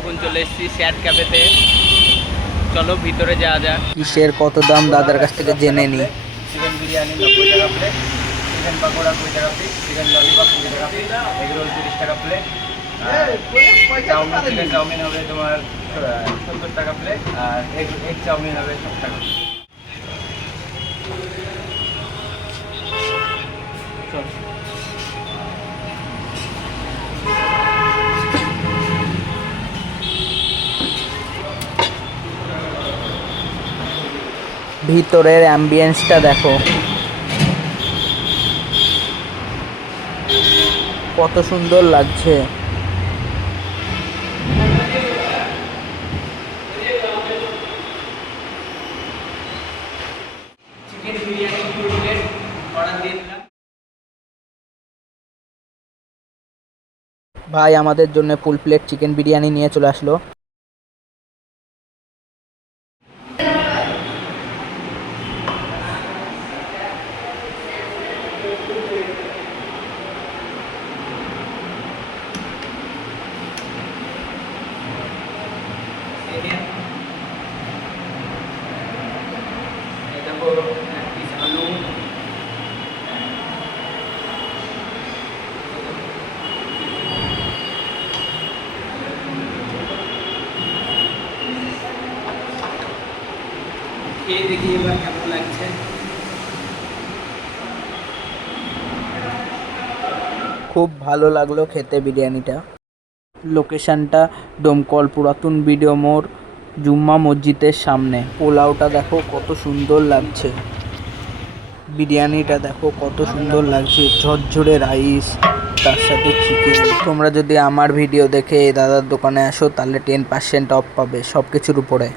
এখন চলে এসেছি স্যাট ক্যাফেতে। চলো ভিতরে যাওয়া যাক। কিসের কত দাম দাদার কাছ থেকে জেনে নি। চিকেন বিরিয়ানি 90 টাকা প্লেট, চিকেন পাকোড়া 20 টাকা পিস, চিকেন ললিপপ 20 টাকা পিস, এগ রোল 30 টাকা প্লেট, চিকেন চাউমিন হবে তোমার 70 টাকা প্লেট, আর এগ চাউমিন হবে 60 টাকা। ভিতরের অ্যাম্বিয়েন্সটা দেখো কত সুন্দর লাগছে। Chicken biryani full plate order দিয়ে দিলাম। ভাই আমাদের জন্য ফুল প্লেট চিকেন বিরিয়ানি নিয়ে চলে আসলো। আলু, খেয়ে দেখি এবার কেমন লাগছে। খুব ভালো লাগলো খেতে বিরিয়ানিটা। লোকেশনটা ডোমকল পুরাতন ভিডিও মোড় জুম্মা মসজিদের সামনে। পোলাওটা দেখো কত সুন্দর লাগছে, বিরিয়ানিটা দেখো কত সুন্দর লাগছে, ঝরঝরে রাইস তার সাথে চিকেন। তোমরা যদি আমার ভিডিও দেখে এই দাদার দোকানে আসো তাহলে 10% অফ পাবে সব কিছুর উপরে।